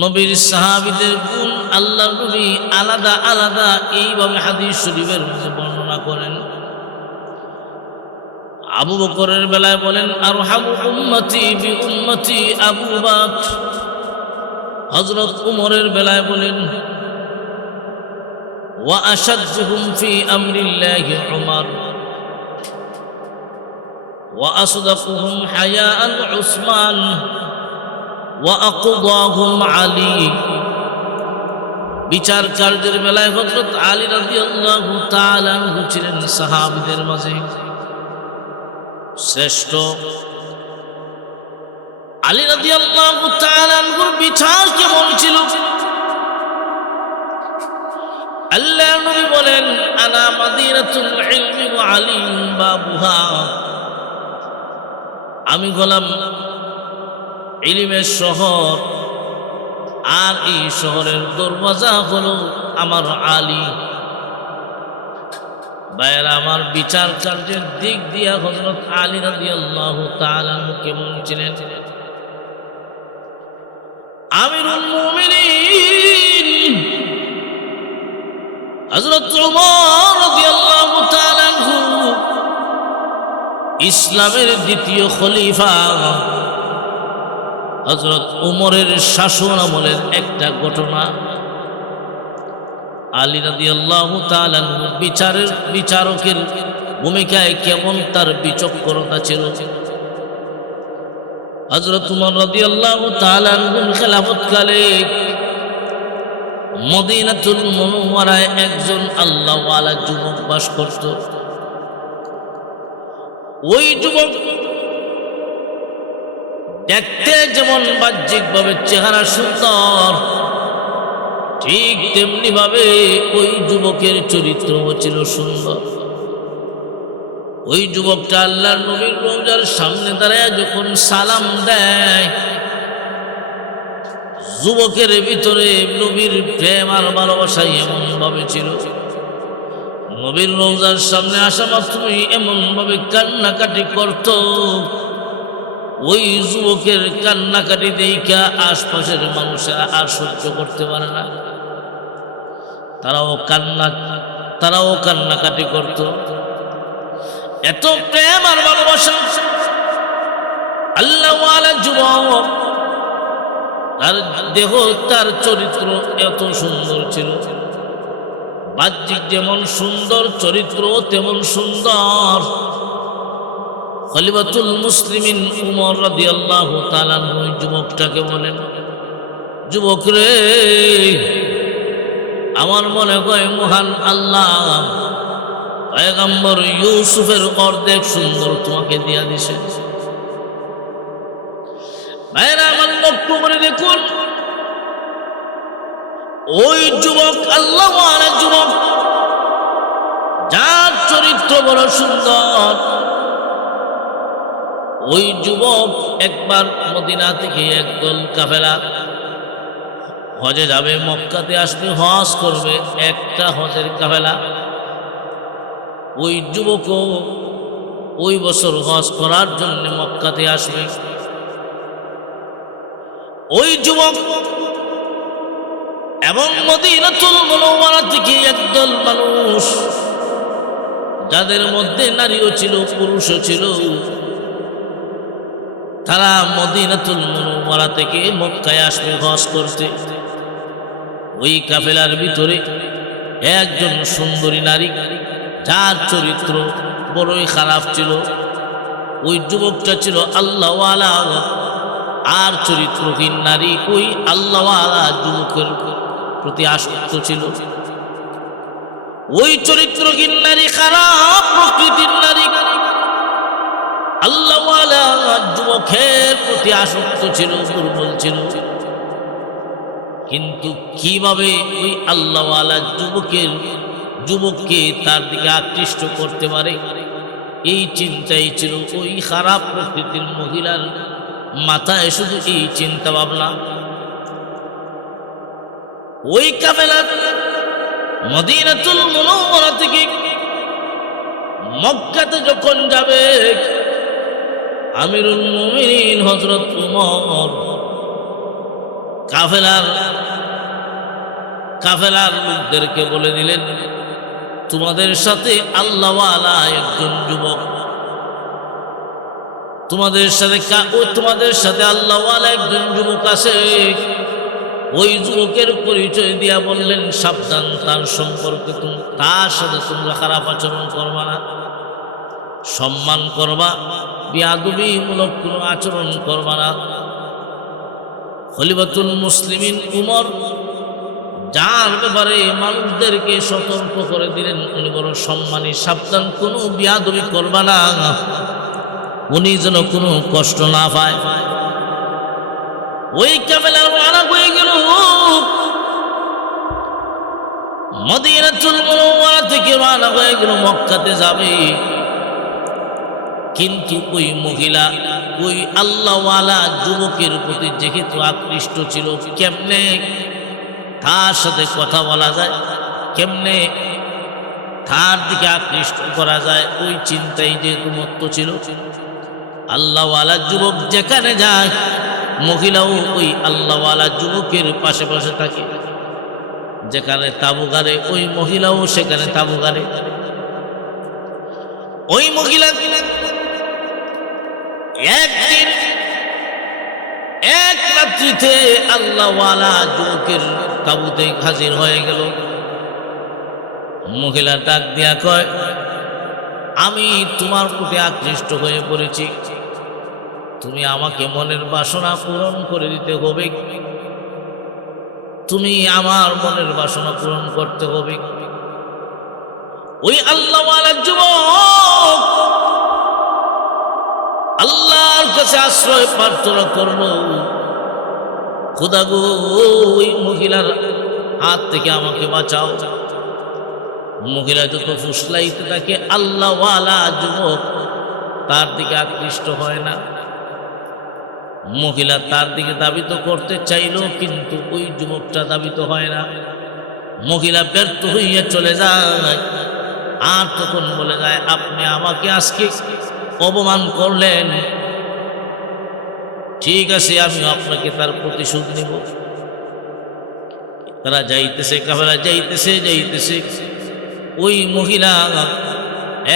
নবীর সাহাবীদের গুণ আল্লাহর নবী আলাদা আলাদা এইভাবে হাদিস শরীফের মধ্যে বর্ণনা করেন। আবু বকরের বেলায় বলেন আরহামু উম্মতি বি উম্মতি আবু বকর। হযরত উমরের বেলায় বলেন ওয়া আশাদ্দুহুম ফি আমরিল্লাহি উমর ওয়া আসদাকুহুম হায়াআন উসমান ওয়া আকদাহুম আলী। বিচার কার্যের বেলায় হযরত আলী রাদিয়াল্লাহু তাআলা আনহু ছিলেন সাহাবীদের মাঝে শ্রেষ্ঠ। আলী রাদিয়াল্লাহু তাআলা আনহুর বিচার কেমন ছিল? আল্লাহর নবী বলেন আনা মাদিনাতুল ইলমি ওয়া আলী বাবুহা। আমি হলাম ইলমের শহর আর এই শহরের দরওয়াজা হলো আমার আলী। ভাইয়েরা আমার, বিচার কার্যের দিক দিয়া হযরত আলী রাদিয়াল্লাহু তাআলা আনহু কেমন ছিলেন? আমিরুল মুমিনিন হযরত ওমর রাদিয়াল্লাহু তাআলা আনহু ইসলামের দ্বিতীয় খলিফা। হযরত ওমরের শাসন আমলের একটা ঘটনা, আলী রাদিয়াল্লাহু তাআলা আনহু বিচারকের ভূমিকায় কেমন তার বিচক্ষণতা ছিল। হযরত ওমর রাদিয়াল্লাহু তাআলা আনহুর খেলাফতকালে মদিনাতুল মুনাওয়ারায় একজন আল্লাহওয়ালা যুবক বাস করত। ওই যুবক দেখতে যেমন বাহ্যিকভাবে চেহারা সুন্দর, ঠিক তেমনি ভাবে ওই যুবকের চরিত্র ছিল সুন্দর। ওই যুবকটা আল্লাহর নবীর রওজার সামনে দাঁড়ায় যখন সালাম দেয়, যুবকের ভিতরে নবীর প্রেম আর ভালোবাসা এমন ভাবে ছিল, নবীর রওজার সামনে আসা মাত্রই এমন ভাবে কান্নাকাটি করত। ওই যুবকের কান্নাকাটি দেখা আশপাশের মানুষেরা আর সহ্য করতে পারে না, তারাও কান্নাকাটি করত। এত প্রেম আর ভালোবাসা আল্লাহওয়ালা যুবক, তার দেহ তার চরিত্র এত সুন্দর ছিল, বাহ্যিক যেমন সুন্দর চরিত্র তেমন সুন্দর। খলিফাতুল মুসলিমিন উমর রাদিয়াল্লাহু তাআলা ওই যুবকটাকে বলেন, যুবক রে, আমার মনে হয় মহান আল্লাহ পয়গম্বর ইউসুফের অর্ধেক সুন্দর তোমাকে দিয়া দিছে। ভাইরা আমার, লক্ষ্য করে দেখুন, ওই যুবক আল্লাহওয়ালা যুবক, যার চরিত্র বড় সুন্দর, ওই যুবক একবার মদিনা থেকে একদল কাফেলা হজে যাবে, মক্কাতে আসবে, হজ করবে, একটা হজের কাফেলা। ওই যুবকও ওই বছর হজ করার জন্য মক্কাতে আসবে। ওই যুবক এবং মদিনাতুল মুনাওয়ারা থেকে একদল মানুষ, যাদের মধ্যে নারীও ছিল পুরুষও ছিল, তারা মদিনাতুল মুনাওয়ারা থেকে মক্কায় আসবে হজ করতে। ওই কাফেলার ভিতরে একজন সুন্দরী নারী, যার চরিত্র বড়ই খারাপ ছিল। ওই যুবকটা ছিল আল্লাহওয়ালা আর চরিত্রহীন নারী ওই আল্লাহওয়ালা যুবকের প্রতি আসক্ত ছিল। ওই চরিত্রহীন নারী, খারাপ প্রকৃতির নারী, আল্লাহওয়ালা যুবকের প্রতি আসক্ত ছিল, দুর্বল ছিল। কিন্তু কিভাবে ওই আল্লাহওয়ালা যুবককে তার দিকে আকৃষ্ট করতে পারে, এই চিন্তাই ছিল ওই খারাপ প্রকৃতির মহিলার মাথায়, শুধু এই চিন্তা ভাবনা। ওই কাফেলা মদিনাতুল মুনাওয়ারা থেকে মক্কাতে যখন যাবে, আমিরুল মুমিনিন হযরত ওমর কাফেলার লোকদেরকে বলে দিলেন, তোমাদের সাথে আল্লাহওয়ালা একজন যুবক, তোমাদের সাথে আল্লাহওয়ালা একজন যুবক আছে। ওই যুবকের পরিচয় দিয়া বললেন, সাবধান, তার সম্পর্কে তার সাথে তোমরা খারাপ আচরণ করবা না, সম্মান করবা, বিয়াদবিমূলক কোনো আচরণ করবা না। খলিফাতুল মুসলিমিন উমর যার ব্যাপারে মানুষদেরকে সতর্ক করে দিলেন, উনি বড় সম্মানী, সাবধান, কোনো বিয়াদবি করবা না, উনি যেন কোনো কষ্ট না পায়। ওই কাফেলা রওনা হয়ে গেল মদিনাতুল মুনাওয়ারা থেকে, রওনা হয়ে গেল মক্কাতে যাবে। কিন্তু ওই মহিলা ওই আল্লাহওয়ালা যুবকের প্রতি যেহেতু আকৃষ্ট ছিল, কেমনে তার সাথে কথা বলা যায়, কেমনে তার দিকে আকৃষ্ট করা যায়, ওই চিন্তাই যেহেতু মত্ত ছিল। আল্লাহওয়ালা যুবক যেখানে যায়, মহিলাও ওই আল্লাহওয়ালা যুবকের পাশে পাশে থাকে। যেখানে তাবু গাড়ে, ওই মহিলাও সেখানে তাবু গাড়ে। ওই মহিলা একদিন এক রাত্রিতে আল্লাহওয়ালা যুবকের তাবুতে হাজির হয়ে গেল। মহিলা ডাক দিয়া কয়, আমি তোমার প্রতি আকৃষ্ট হয়ে পড়েছি, তুমি আমাকে মনের বাসনা পূরণ করে দিতে হবে, তুমি আমার মনের বাসনা পূরণ করতে হবে। ওই আল্লাহওয়ালা যুবক আল্লাহর কাছে আশ্রয় প্রার্থনা করলো, খোদা গো, ওই মহিলার হাত থেকে আমাকে বাঁচাও। মহিলা যত ফুসলাইতে থাকে, আল্লাহওয়ালা যুবক তার দিকে আকৃষ্ট হয় না। মহিলা তার দিকে দাবিত করতে চাইল, কিন্তু ওই যুবকটা দাবিত হয় না। মহিলা ব্যর্থ হইয়া চলে যায়। আর তখন বলে যায়, আপনি আমাকে আজকে অপমান করলেন, ঠিক আছে, আমি আপনাকে তার প্রতিশোধ নিব। তারা যাইতেছে, কাফেলা যাইতেছে। ওই মহিলা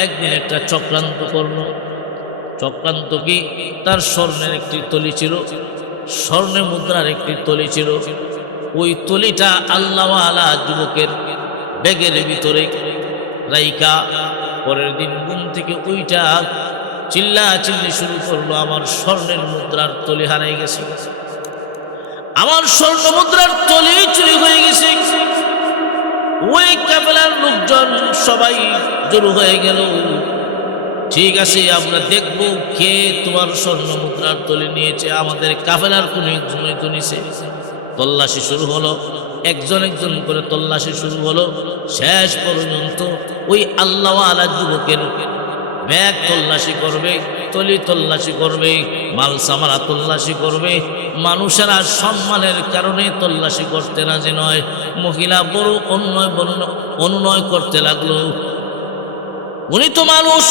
একদিন একটা চক্রান্ত করল। চক্রান্ত কি? তার স্বর্ণের একটি তলি ছিল, স্বর্ণের মুদ্রার একটি তলি ছিল। ওই তলিটা আল্লাহওয়ালা যুবকের ব্যাগের ভিতরে রাইকা, পরের দিন ঘুম থেকে ওইটা চিল্লাচিল্লি শুরু করলো, আমার স্বর্ণের মুদ্রার তলি হারাই গেছে, আমার স্বর্ণ মুদ্রার তলি চুরি হয়ে গেছে। ওই কাফেলার লোকজন সবাই জড়ো হয়ে গেল। ঠিক আছে, আমরা দেখব কে তোমার স্বর্ণ মুদ্রার তলি নিয়েছে, আমাদের কাফেলার কোন একজনই তো নিছে। তল্লাশি শুরু হলো, একজন একজন করে তল্লাশি শুরু হলো। শেষ পর্যন্ত ওই আল্লাহওয়ালা যুবকের ব্যাগ তল্লাশি করবে, তলি তল্লাশি করবে, মাল সামারা তল্লাশি করবে। মানুষেরা সম্মানের কারণে তল্লাশি করতে রাজি নয়। মহিলা বড় অনুনয় করতে লাগলো, উনি তো মানুষ,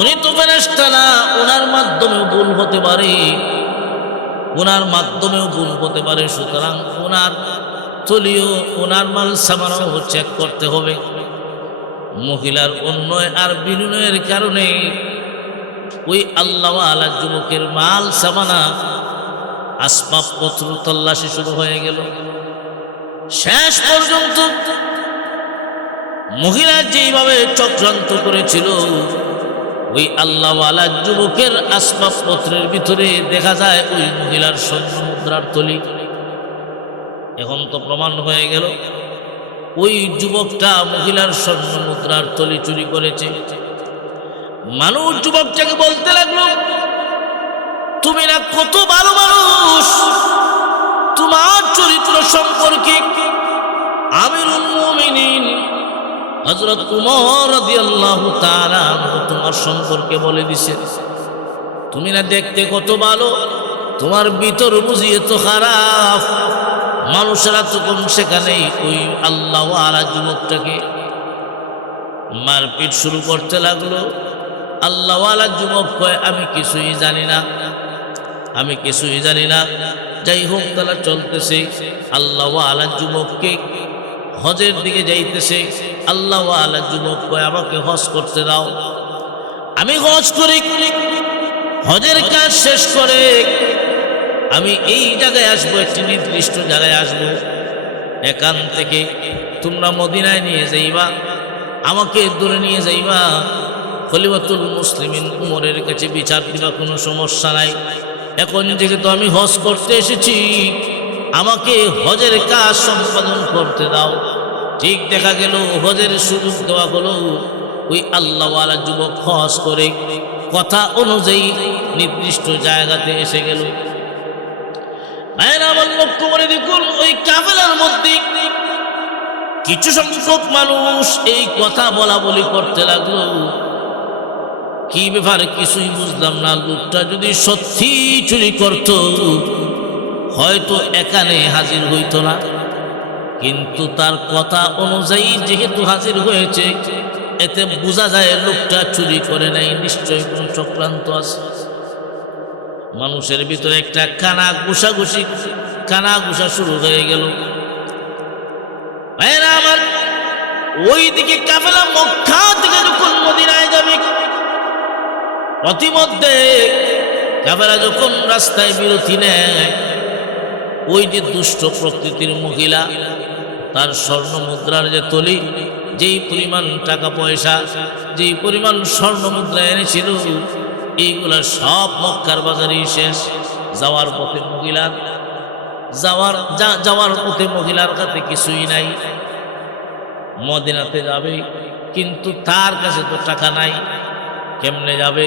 উনি তো ফেরেশতা না, ওনার মাধ্যমেও ভুল হতে পারে, সুতরাং ওনার তলিও, ওনার মাল সামানাও চেক করতে হবে। মহিলার উন্নয় আর বিনয়ের কারণে ওই আল্লাহওয়ালা যুবকের মাল সামানা, আসবাবপত্র তল্লাশি শুরু হয়ে গেল। শেষ পর্যন্ত মহিলা যেইভাবে চক্রান্ত করেছিল, ওই আল্লাহওয়ালা যুবকের আসবাবপত্রের ভিতরে দেখা যায় ওই মহিলার স্বর্ণ মুদ্রার তলি। এখন তো প্রমাণ হয়ে গেল ওই যুবকটা মহিলার স্বর্ণ মুদ্রার তলি চুরি করেছে। মানুষ যুবকটাকে বলতে লাগলো, তুমি না কত ভালো মানুষ, তোমার চরিত্র সম্পর্কে আমিরুল মুমিনিন হযরত উমর রাদিয়াল্লাহু তাআলা আনহু তোমার সম্পর্কে বলে দিয়েছে, তুমি না দেখতে কত ভালো, তোমার ভিতর বুঝিয়ে তো খারাপ। মানুষেরা তখন সেখানেই ওই আল্লাহওয়ালা যুবকটাকে মারপিট শুরু করতে লাগলো। আল্লাহওয়ালা যুবক কয়, আমি কিছুই জানি না। যাই হোক তারা চলতেছে। আল্লাহ আলা যুবককে হজের দিকে যাইতেছে। আল্লাহ আলা যুবক কয় আমাকে হজ করতে দাও। আমি হজ করি, হজের কাজ শেষ করে আমি এই জায়গায় আসবো, একটি নির্দিষ্ট জায়গায় আসবো। এখান থেকে তোমরা মদিনায় নিয়ে যাইবা, আমাকে দূরে নিয়ে যাইবা, খলিফাতুল মুসলিমিন উমরের কাছে বিচার দিবা, কোনো সমস্যা নাই। এখন যেহেতু আমি হজ করতে এসেছি, আমাকে হজের কাজ সম্পাদন করতে দাও। ঠিক দেখা গেল হজের সুযোগ দেওয়া হলো। ওই আল্লাহওয়ালা যুবক হজ করে কথা অনুযায়ী নির্দিষ্ট জায়গাতে এসে গেল। ভাইরা আমার লক্ষ্য করে দেখুন, ওই কাফেলার মধ্যে কিছু সংখ্যক মানুষ এই কথা বলা বলি করতে লাগলো। কি ব্যাপার কিছুই বুঝলাম না। লোকটা যদি সত্যি চুরি করত হয়তো এখানে হাজির হইতো না, কিন্তু তার কথা অনুযায়ী যেহেতু হাজির হয়েছে, এতে বোঝা যায় লোকটা চুরি করে নাই, নিশ্চয়ই কোন চক্রান্ত আছে। মানুষের ভিতরে একটা কানা ঘুষা শুরু হয়ে গেল। ভাইরা আমার, ওই দিকে কাফেলা মক্কা থেকে যখন মদিনায় যাবে, প্রতিমধ্যে কাফেলা যখন রাস্তায় বিরতি নেয়, ওই যে দুষ্ট প্রকৃতির মহিলা, তার স্বর্ণ মুদ্রার যে তলি, যেই পরিমাণ টাকা পয়সা, যেই পরিমাণ স্বর্ণ মুদ্রা এনেছিল, এইগুলা সব মক্কার বাজারেই শেষ। যাওয়ার পথে মহিলার কাছে কিছুই নাই। মদিনাতে যাবে, কিন্তু তার কাছে তো টাকা নাই, কেমনে যাবে?